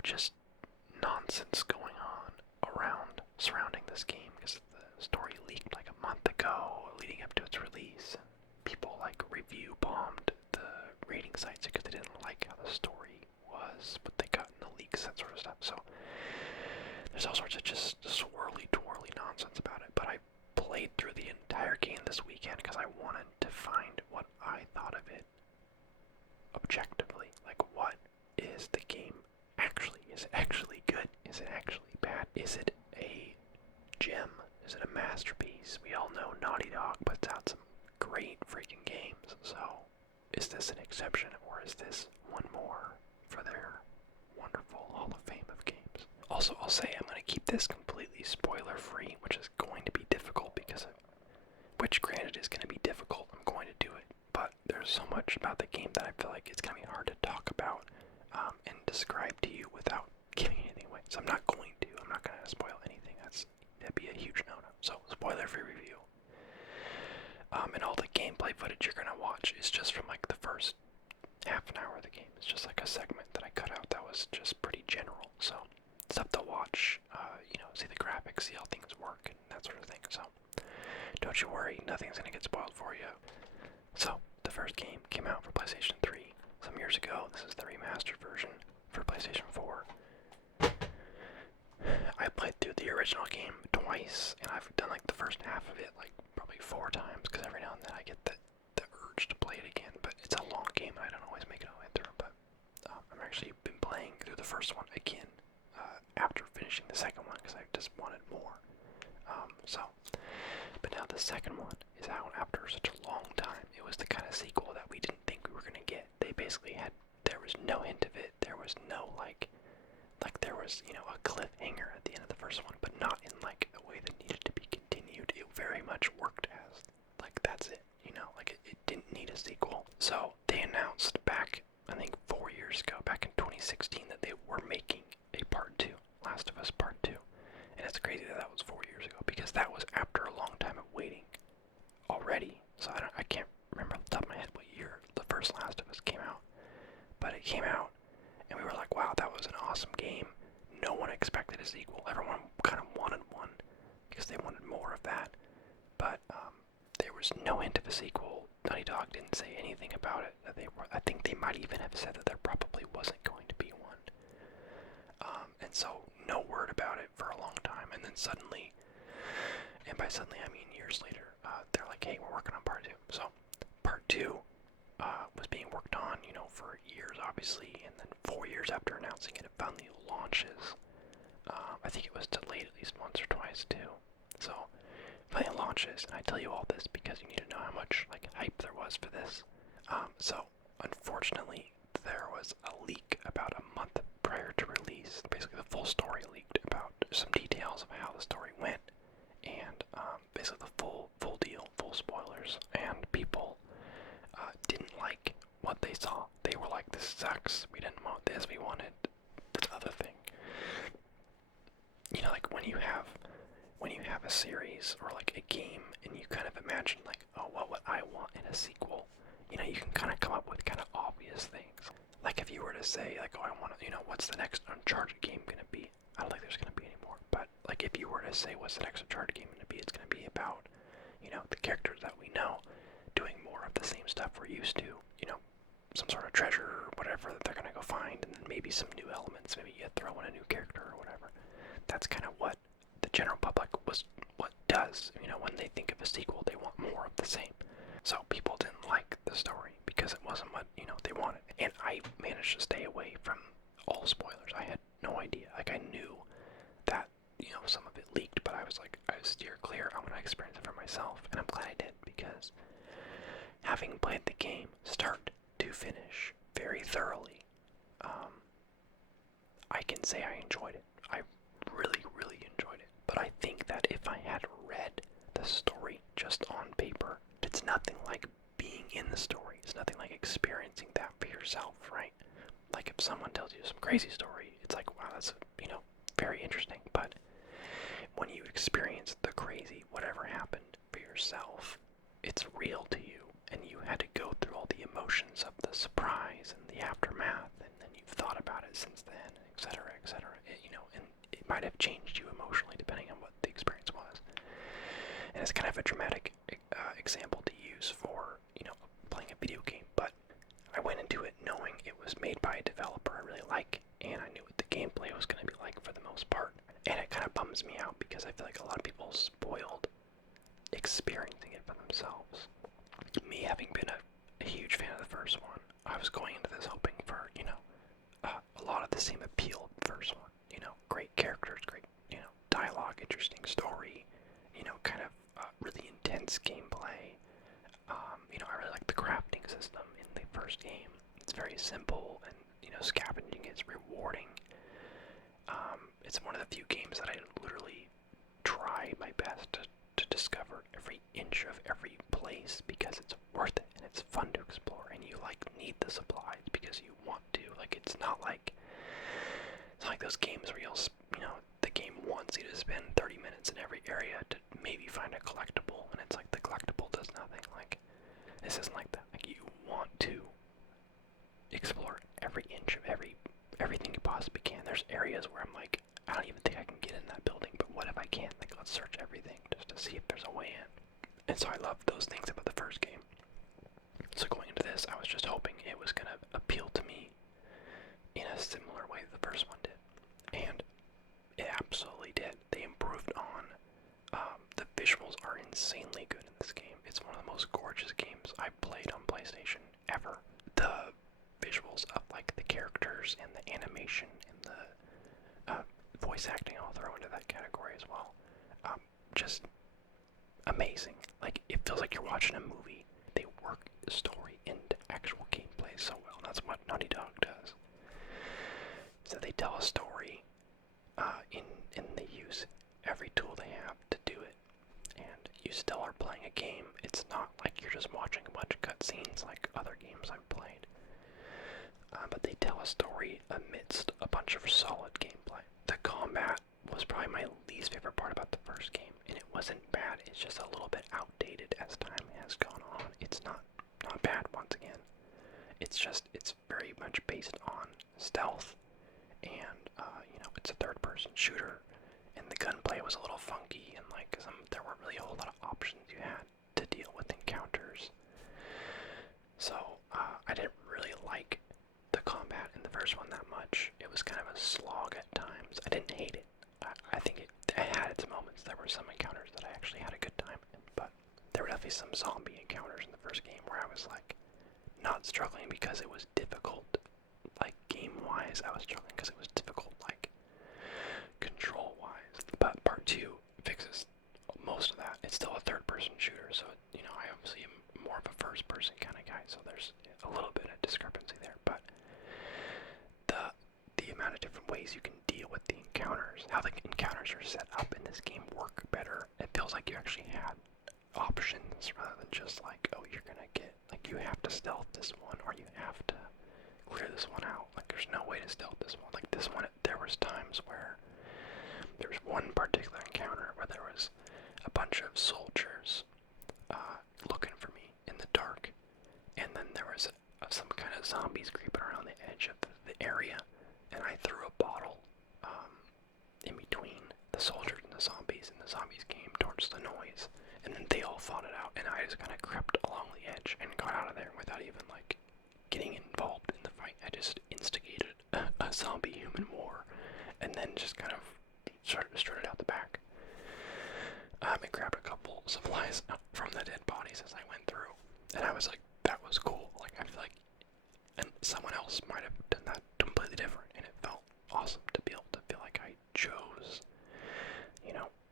of just nonsense going on surrounding this game, because the story leaked like a month ago, leading up to its release. People like review bombed the rating sites because they didn't like how the story was, but they got in the leaks, that sort of stuff. So there's all sorts of just swirly twirly nonsense about it. But I played through the entire game this weekend because I wanted to find what I thought of it objectively. Like, what is the game actually? Is it actually good? Is it actually bad? Is it a gem? Is it a masterpiece? We all know Naughty Dog puts out some great freaking games, so is this an exception, or is this one more for their wonderful Hall of Fame of games? Also, I'll say I'm going to keep this completely spoiler-free, which is going to be difficult which granted is going to be difficult, I'm going to do it, but there's so much about the game that I feel like it's going to be hard to talk about and describe to you without giving anything away. So I'm not going to spoil anything. That'd be a huge no-no. So, spoiler-free review. And all the gameplay footage you're going to watch is just from like the first half an hour of the game. It's just like a segment that I cut out that was just pretty general. So, stuff to watch, see the graphics, see how things work, and that sort of thing. So, don't you worry, nothing's going to get spoiled for you. So, the first game came out for PlayStation 3 some years ago. This is the remastered version for PlayStation 4. I played through the original game twice, and I've done like the first half of it like probably 4 times, because every now and then I get the urge to play it again, but it's a long game and I don't always make it all the way through. But I've actually been playing through the first one again after finishing the second one, because I just wanted more. But now the second one is out after such a long time. It was the kind of sequel that we didn't think we were going to get. They basically there was no hint of it. There was no like there was, a cliffhanger at the end of the first one, but not in like a way that needed to be continued. It very much worked as like, that's it, it didn't need a sequel. So they announced back, I think 4 years ago, back in 2016, that they were making a part 2, Last of Us Part 2. And it's crazy that was 4 years ago, because that was after a long time of waiting already. So I can't remember off the top of my head what year the first Last of Us came out, but it came out, and we were like, wow, that was an awesome game. No one expected a sequel. Everyone kind of wanted one, because they wanted more of that. But there was no hint of a sequel. Naughty Dog didn't say anything about it. I think they might even have said that there probably wasn't going to be one. And so, no word about it for a long time. And then suddenly, and by suddenly I mean years later, they're like, hey, we're working on part 2. So, part 2 was being worked on, for years, obviously, and then 4 years after announcing it, it finally launches. I think it was delayed at least once or twice, too. So, finally launches, and I tell you all this because you need to know how much, hype there was for this. So, unfortunately, there was a leak about a month prior to release. Basically, the full story leaked about some details of how the story went, and basically the full deal, full spoilers, and people didn't like what they saw. They were like, this sucks, we didn't want this, we wanted this other thing. Like when you have a series or like a game, and you kind of imagine like, oh, what would I want in a sequel? You can kind of come up with kind of obvious things. Like if you were to say like, oh, I want to, what's the next Uncharted game gonna be? I don't think there's gonna be any more. But like if you were to say, what's the next Uncharted game gonna be? It's gonna be about, the characters that we know doing more of the same stuff we're used to. Some sort of treasure or whatever that they're gonna go find, and then maybe some new elements. Maybe you throw in a new character or whatever. That's kind of what the general public does. When they think of a sequel, they want more of the same. So people didn't like the story because it wasn't what, they wanted. And I managed to stay away from all spoilers. I had no idea. Like, I knew that, some of it leaked, but I was like, I steer clear. I'm going to experience it for myself. And I'm glad I did, because having played the game start to finish very thoroughly, I can say I enjoyed it. I really, really enjoyed it. But I think that if I had read the story just on paper, it's nothing like being in the story. It's nothing like experiencing that for yourself, right? Like if someone tells you some crazy story, it's like, wow, that's, very interesting. But when you experience the crazy, whatever happened for yourself, it's real to you. And you had to go through all the emotions of the surprise and the aftermath, and then you've thought about it since then, etc., might have changed you emotionally depending on what the experience was. And it's kind of a dramatic example to use for, playing a video game, but I went into it knowing it was made by a developer I really like, and I knew what the gameplay was going to be like for the most part. And it kind of bums me out because I feel like a lot of people spoiled experiencing it for themselves. Me having been a huge fan of the first one, I was going into this hoping for, a lot of the same appeal of the first one. Great characters, great, dialogue, interesting story, kind of really intense gameplay. I really like the crafting system in the first game. It's very simple, and, scavenging is rewarding. It's one of the few games that I literally try my best to discover every inch of every place because it's worth it and it's fun to explore, and you need the supplies because you want to. It's not like those games where the game wants you to spend 30 minutes in every area to maybe find a collectible, and it's like the collectible does nothing. This isn't like that. You want to explore every inch of everything you possibly can. There's areas where I'm like, I don't even think I can get in that building, but what if I can? Let's search everything just to see if there's a way in. And so I love those things about the first game. So going into this, I was just hoping it was going to appeal to me in a similar way that the first one did. And it absolutely did. They improved on, the visuals are insanely good in this game. It's one of the most gorgeous games I've played on PlayStation ever. The visuals of the characters and the animation and the voice acting, I'll throw into that category as well. Just amazing. It feels like you're watching a movie. They work the story into actual gameplay so well. And that's what Naughty Dog does. So they tell a story, and they use every tool they have to do it. And you still are playing a game. It's not like you're just watching a bunch of cutscenes like other games I've played. But they tell a story amidst a bunch of solid gameplay. The combat was probably my least favorite part about the first game, and it wasn't bad. It's just a little bit outdated as time has gone on. It's not bad once again. It's very much based on stealth, and it's a third-person shooter, and the gunplay was a little funky, and there weren't really a whole lot of options you had to deal with encounters. So I didn't really like the combat in the first one that much. It was kind of a slog at times. I didn't hate it. I think it had its moments. There were some encounters that I actually had a good time in, but there were definitely some zombie encounters in the first game where I was not struggling because it was difficult. Game-wise, I was struggling because it was difficult, control-wise. But part 2 fixes most of that. It's still a third-person shooter, so, I obviously am more of a first-person kind of guy, so there's a little bit of discrepancy there, but the amount of different ways you can deal with the encounters, how the encounters are set up in this game work better. It feels like you actually had options rather than just you're gonna get, you have to stealth this one, or you have to clear this one out. There's no way to stealth this one. This one, there was times where there was one particular encounter where there was a bunch of soldiers looking for me in the dark, and then there was some kind of zombies creeping around the edge of the area, and I threw a bottle in between the soldiers and the zombies came towards the noise, and then they all fought it out, and I just kind of crept along the edge and got out of there without even getting involved in the fight. I just instigated a zombie human war, and then just kind of strutted out the back. And grabbed a couple supplies from the dead bodies as I went through, and I was like, that was cool. I feel like, and someone else might have done that completely different, and it felt awesome to be able to feel like I chose,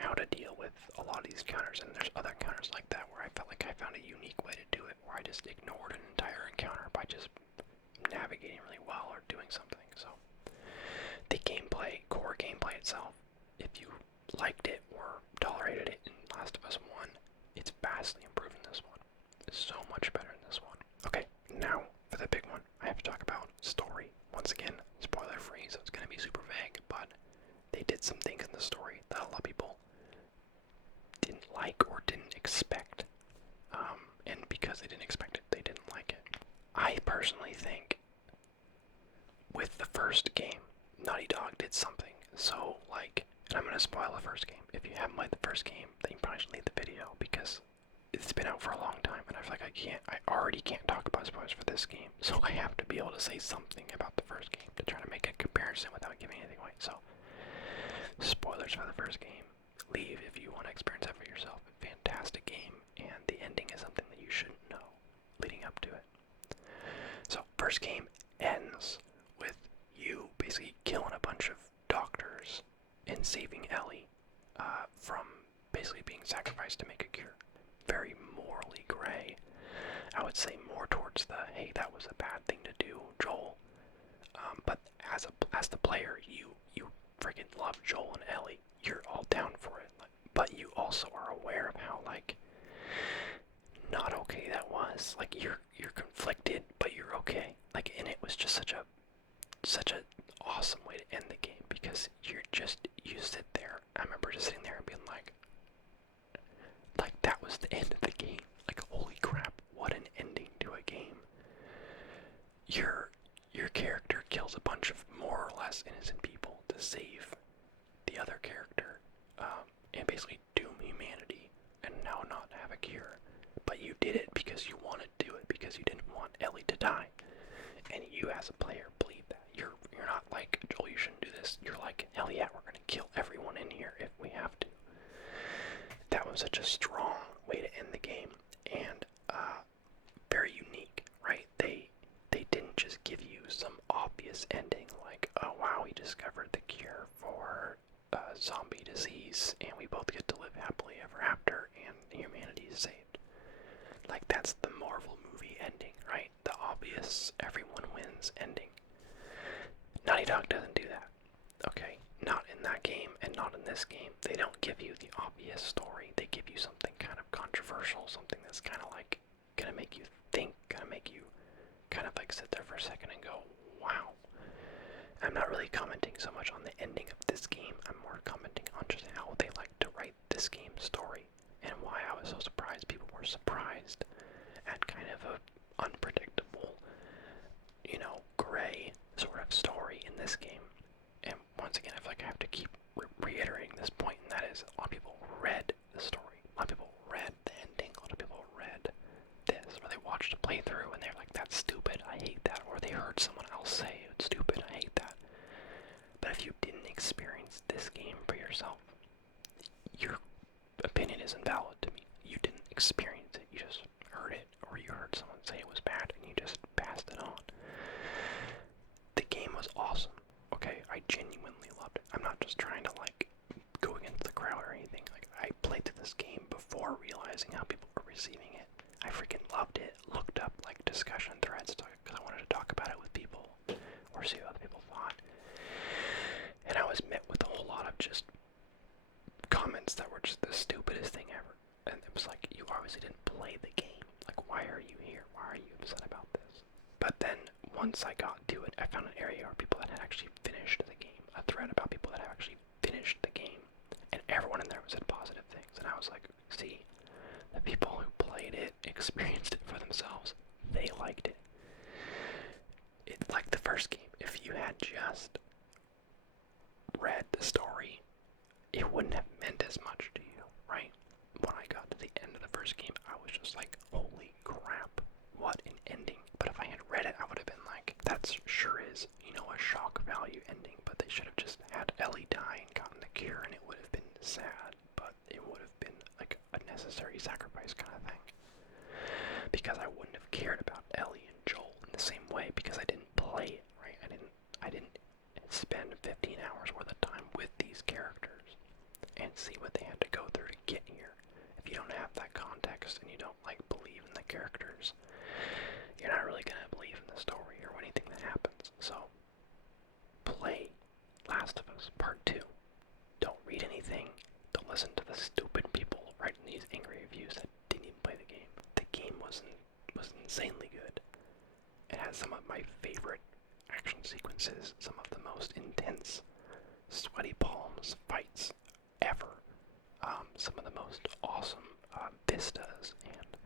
how to deal with a lot of these encounters. And there's other encounters like that where I felt like I found a unique way to do it, where I just ignored an entire encounter by just navigating really well or doing something. So the core gameplay itself, if you liked it or tolerated it in Last of Us 1, it's vastly improved in this one. It's so much better in this one. Okay, now for the big one, I have to talk about story. Once again, spoiler free, so it's going to be super vague, but they did some things in the story that a lot of people didn't like or didn't expect. And because they didn't expect it, they didn't like it. I personally think with the first game, Naughty Dog did something So, like, and I'm gonna spoil the first game. If you haven't played the first game, then you probably should leave the video because it's been out for a long time, and I feel like I already can't talk about spoilers for this game, so I have to be able to say something about the first game to try to make a comparison without giving anything away. So, spoilers for the first game. Leave if you want to experience that for yourself. Fantastic game, and the ending is something that you shouldn't know leading up to it. So, first game ends with you basically killing a bunch of doctors and saving Ellie from basically being sacrificed to make a cure. Very morally gray. I would say more towards the, hey, that was a bad thing to do, Joel. But as the player, you freaking love Joel and Ellie. You're all down for it. But you also are aware of how, like, not okay that was. Like, you're conflicted, but you're okay. Like, and it was just such a awesome way to end the game, because you sit there. I remember just sitting there and being like that was the end of the game. Like, holy crap, what an ending to a game. Your character kills a bunch of more or less innocent people to save the other character, and basically doom humanity and now not have a cure. But you did it because you wanted to do it, because you didn't want Ellie to die. And you as a player believe that. You're not like, Joel, you shouldn't do this. You're like, hell yeah, we're gonna kill everyone in here if we have to. That was such a strong way to end the game, and very unique, right? They didn't just give you some obvious ending like, oh wow, we discovered the cure for zombie disease, and we both get to live happily ever after, and humanity is saved. Like, that's the Marvel movie ending, right? The obvious, everyone wins ending. Naughty Dog doesn't do that. Okay? Not in that game, and not in this game. They don't give you the obvious story. They give you something kind of controversial, something that's kind of like gonna make you think, gonna make you kind of like sit there for a second and go, wow. I'm not really commenting so much on the ending of this game. I'm more commenting on just how they like to write this game's story, and why I was so surprised people were surprised at kind of a unpredictable, gray sort of story in this game. And once again, I feel like I have to keep reiterating this point, and that is, a lot of people read the story. A lot of people read the ending. A lot of people read this, or they watched a playthrough and they're like, that's stupid, I hate that. Or they heard someone else say, it's stupid, I hate that. But if you didn't experience this game for yourself, your opinion is invalid to me. You didn't experience it, you just heard it, or you heard someone say it was bad and you just passed it on. The game was awesome. Okay, I genuinely loved it. I'm not just trying to like go against the crowd or anything. Like, I played through this game before realizing how people were receiving it. I freaking loved it. Looked up like discussion threads because I wanted to talk about it with people or see what other people thought. And I was met with a whole lot of just comments that were just the stupidest thing ever. And it was like, you obviously didn't play the game. Like, why are you here? Why are you upset about this? But then once I got to it, I found an area where people that had actually finished the game, a thread about people that had actually finished the game, and everyone in there said positive things. And I was like, see, the people who played it, experienced it for themselves, they liked it. It's like the first game. If you had just read the story, it wouldn't have meant as much to you, right? When I got to the end of the first game, I was just like, holy crap, what an ending. But if I had read it, I would have been like, that sure is, a shock value ending, but they should have just had Ellie die and gotten the cure, and it would have been sad, but it would have been like a necessary sacrifice kind of thing. Because I wouldn't have cared about Ellie and Joel in the same way, because I didn't play it, right? I didn't spend 15 hours worth of time with these characters and see what they had to go through to get here. If you don't have that context and you don't like believe in the characters, you're not really gonna believe in the story or anything that happens. So play Last of Us Part 2. Don't read anything. Don't listen to the stupid people writing these angry reviews that didn't even play the game. The game was insanely good. It has some of my favorite action sequences, some of the most intense sweaty palms fights ever. Some of the most awesome vistas and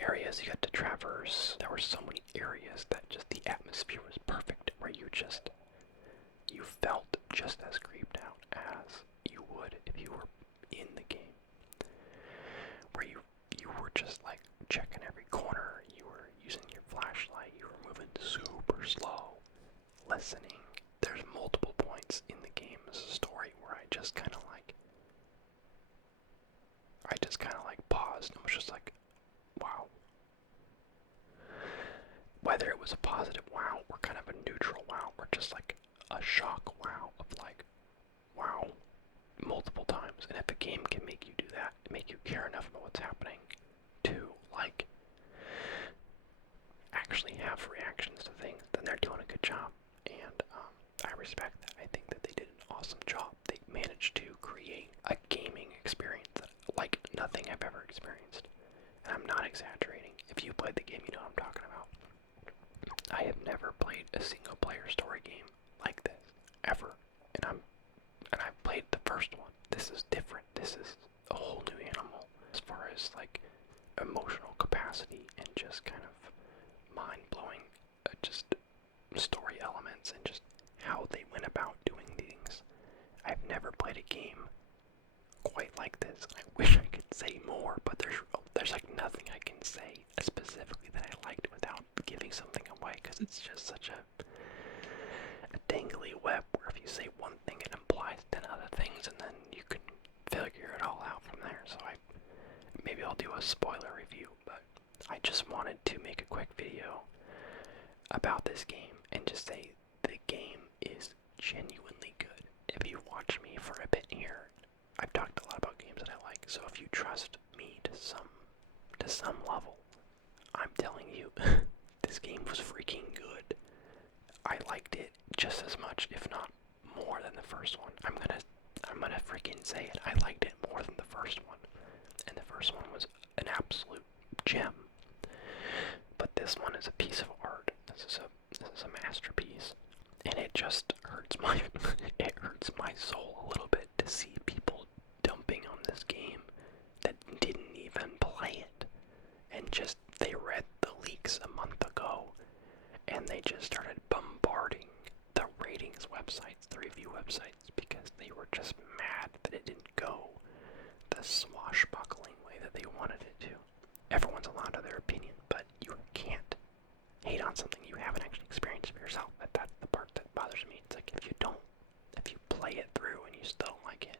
areas you got to traverse. There were so many areas that just the atmosphere was perfect, where you felt super slow listening. There's multiple points in the game's story where I just kind of like paused and was just like, wow. Whether it was a positive wow or kind of a neutral wow or just like a shock wow of like, wow, multiple times. And if a game can make you do that, make you care enough about what's happening to like actually have reactions to things, then they're doing a good job. And I respect that. I think that they did an awesome job. They managed to create a gaming experience that, like nothing I've ever experienced. And I'm not exaggerating. If you played the game, you know what I'm talking about. I have never played a single player story game like this ever. And I've played the first one. This is different. This is a whole new animal as far as like emotional capacity and just kind of mind-blowing just story elements and just how they went about doing things. I've never played a game quite like this. I wish I could say more, but there's like nothing I can say specifically that I liked without giving something away, because it's just such a dangly web where if you say one thing it implies 10 other things and then you can figure it all out from there. So maybe I'll do a spoiler review, but I just wanted to make a quick video about this game and just say the game is genuinely good. If you watch me for a bit here, I've talked a lot about games that I like, so if you trust me to some level, I'm telling you, this game was freaking good. I liked it just as much, if not more than the first one. I'm gonna freaking say it. I liked it more than the first one. And the first one was an absolute gem. But this one is a piece of art. This is a masterpiece. And it just hurts my it hurts my soul a little bit to see people dumping on this game that didn't even play it. And just they read the leaks a month ago and they just started bombarding the ratings websites, the review websites, because they were just mad that it didn't go the swashbuckling way that they wanted it to. Everyone's allowed to their opinion, but you can't hate on something you haven't actually experienced for yourself. That's the part that bothers me. It's like if you play it through and you still don't like it,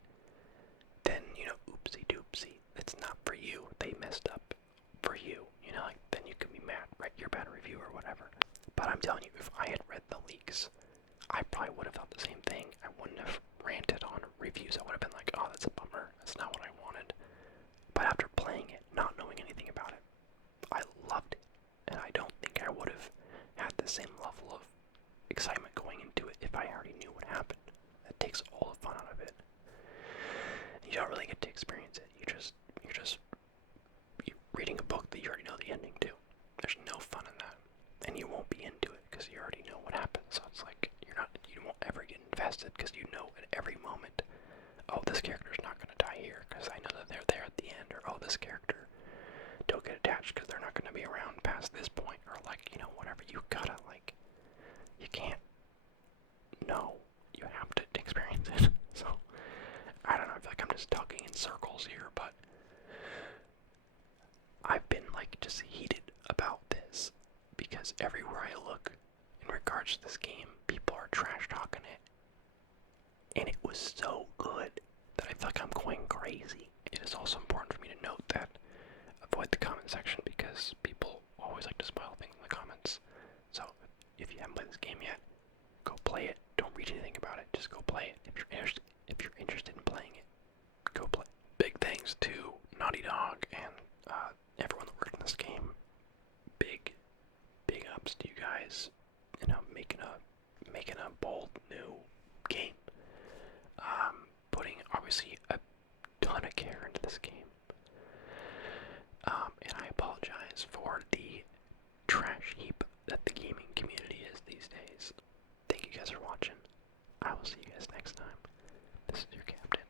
then, oopsie doopsie, it's not for you. They messed up for you, like, then you can be mad, write your bad review or whatever. But I'm telling you, if I had read the leaks, I probably would have thought the same thing. I wouldn't have ranted on reviews. I would have been like, oh, that's a bummer. That's not what I wanted. But after playing it, not knowing anything about it, I loved it. And I don't think I would have had the same level of excitement going into it if I already knew what happened. That takes all the fun out of it. You don't really get to experience it. You're just reading a book that you already know the ending to. There's no fun in that. And you won't be into it because you already know what happens. So it's like you won't ever get invested because you know at every moment, oh, this character's not going to die here because I know that they're there at the end, or oh, this character, don't get attached because they're not going to be around past this point, or like, whatever. You gotta, like, you can't know. You have to experience it. So, I don't know, I feel like I'm just talking in circles here, but I've been, like, just heated about this because everywhere I look in regards to this game, people are trash talking it. And it was so good that I feel like I'm going crazy. It is also important for me to note that avoid the comment section because people always like to spoil things in the comments. So if you haven't played this game yet, go play it. Don't read anything about it. Just go play it. If you're interested in playing it, go play. Big thanks to Naughty Dog and everyone that worked in this game. Big ups to you guys. Making a bold new game. Putting obviously a ton of care into this game. And I apologize for the trash heap that the gaming community is these days. Thank you guys for watching. I will see you guys next time. This is your captain.